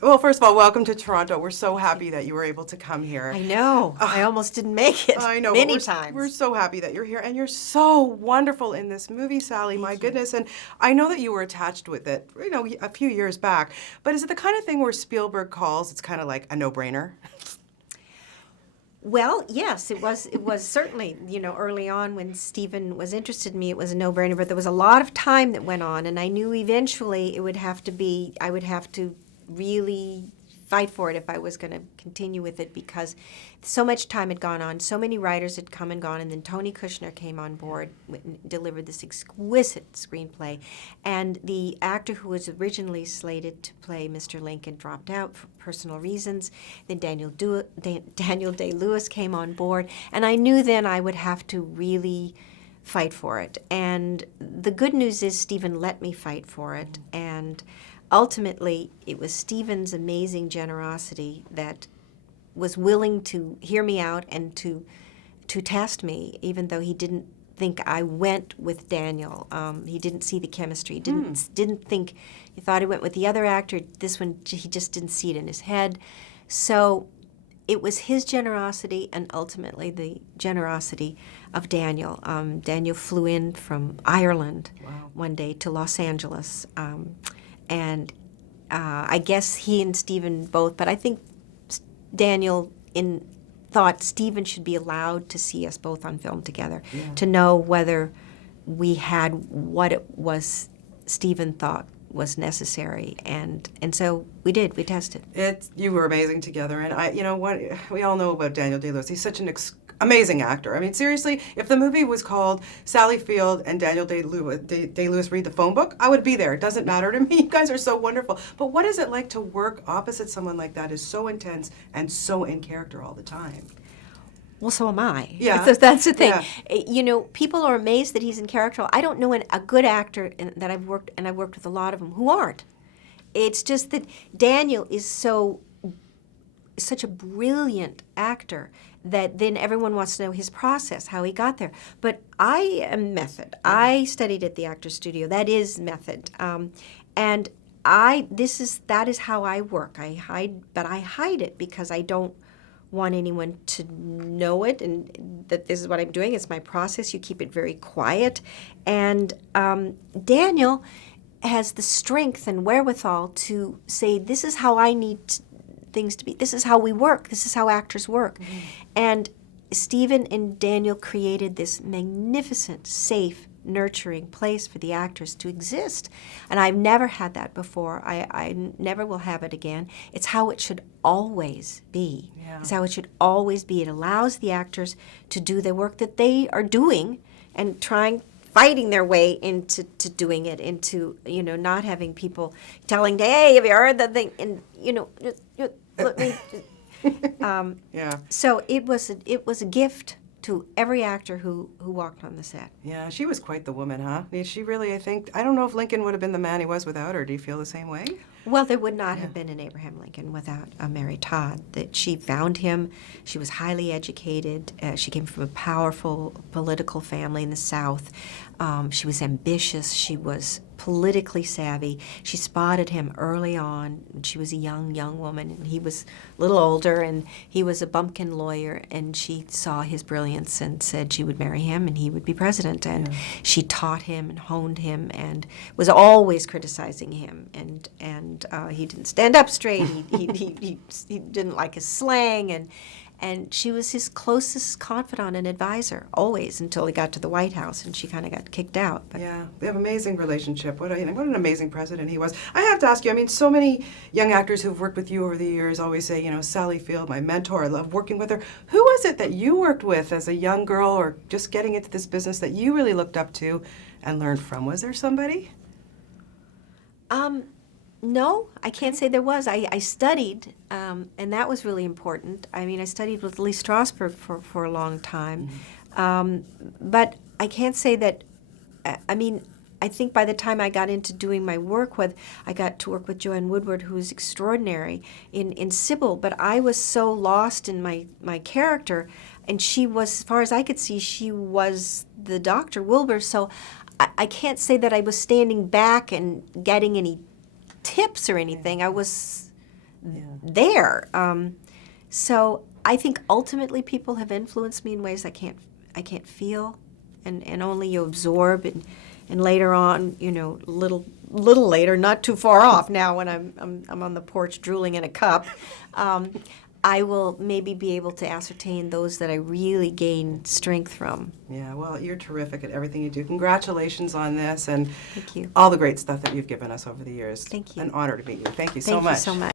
Well, first of all, welcome to Toronto. We're so happy that you were able to come here. I know. I almost didn't make it. I know. Many We're times. so happy that you're here, and you're so wonderful in this movie, Sally. My goodness. And I know that you were attached with it, a few years back. But is it the kind of thing where Spielberg calls, it's kind of like a no-brainer? Well, yes, it was. It was certainly, early on when Steven was interested in me, it was a no-brainer. But there was a lot of time that went on, and I knew eventually I would have to really fight for it if I was going to continue with it, because so much time had gone on, so many writers had come and gone, and then Tony Kushner came on board, delivered this exquisite screenplay, and the actor who was originally slated to play Mr. Lincoln dropped out for personal reasons. Then Daniel Day-Lewis came on board, and I knew then I would have to really fight for it. And the good news is Steven let me fight for it, and ultimately, it was Steven's amazing generosity that was willing to hear me out and to test me, even though he didn't think I went with Daniel. He didn't see the chemistry. Didn't think. He thought he went with the other actor. This one, he just didn't see it in his head. So it was his generosity and ultimately the generosity of Daniel. Daniel flew in from Ireland one day to Los Angeles. And I guess he and Steven both, but I think Daniel thought Steven should be allowed to see us both on film together, to know whether we had what it was Steven thought was necessary, and so we did. We tested. You were amazing together, and what we all know about Daniel Day-Lewis. He's such an amazing actor. I mean, seriously, if the movie was called Sally Field and Daniel Day-Lewis read the phone book, I would be there. It doesn't matter to me. You guys are so wonderful. But what is it like to work opposite someone like that who's so intense and so in character all the time? Well, so am I. Yeah. That's the thing. Yeah. People are amazed that he's in character. I don't know a good actor that I've worked with a lot of them, who aren't. It's just that Daniel is such a brilliant actor that then everyone wants to know his process, how he got there. But I am method. I studied at the Actors Studio. That is method. And that is how I work. I hide it because I don't want anyone to know it, and that this is what I'm doing. It's my process. You keep it very quiet. And Daniel has the strength and wherewithal to say, this is how I need things to be. This is how we work. This is how actors work. Mm-hmm. And Steven and Daniel created this magnificent, safe, nurturing place for the actors to exist. And I've never had that before. I never will have it again. It's how it should always be. Yeah. It's how it should always be. It allows the actors to do the work that they are doing and fighting their way into doing it, into, not having people telling, hey, have you heard that thing? And, let me... yeah. So it was a gift to every actor who walked on the set. Yeah, she was quite the woman, huh? She really, I don't know if Lincoln would have been the man he was without her. Do you feel the same way? Well, there would not have been an Abraham Lincoln without Mary Todd. That she found him. She was highly educated. She came from a powerful political family in the South. She was ambitious. She was politically savvy. She spotted him early on. She was a young woman, and he was a little older, and he was a bumpkin lawyer, and she saw his brilliance and said she would marry him and he would be president. And she taught him and honed him and was always criticizing him. And he didn't stand up straight. He didn't like his slang, and she was his closest confidant and advisor, always, until he got to the White House, and she kind of got kicked out. But yeah, they have an amazing relationship. What an amazing president he was. I have to ask you, so many young actors who've worked with you over the years always say, Sally Field, my mentor, I love working with her. Who was it that you worked with as a young girl or just getting into this business that you really looked up to and learned from? Was there somebody? No, I can't say there was. I studied, and that was really important. I studied with Lee Strasberg for a long time. But I can't say that, I think by the time I got into doing my work I got to work with Joanne Woodward, who was extraordinary in Sybil, but I was so lost in my character, and she was, as far as I could see, she was the Dr. Wilbur, so I can't say that I was standing back and getting any tips or anything. I was there. So I think ultimately people have influenced me in ways I can't feel, and only you absorb, and later on, you know, little later, not too far off now when I'm on the porch drooling in a cup, I will maybe be able to ascertain those that I really gain strength from. Yeah, well, you're terrific at everything you do. Congratulations on this and Thank you. all the great stuff that you've given us over the years. Thank you. An honor to meet you. Thank you so Thank much. you so much.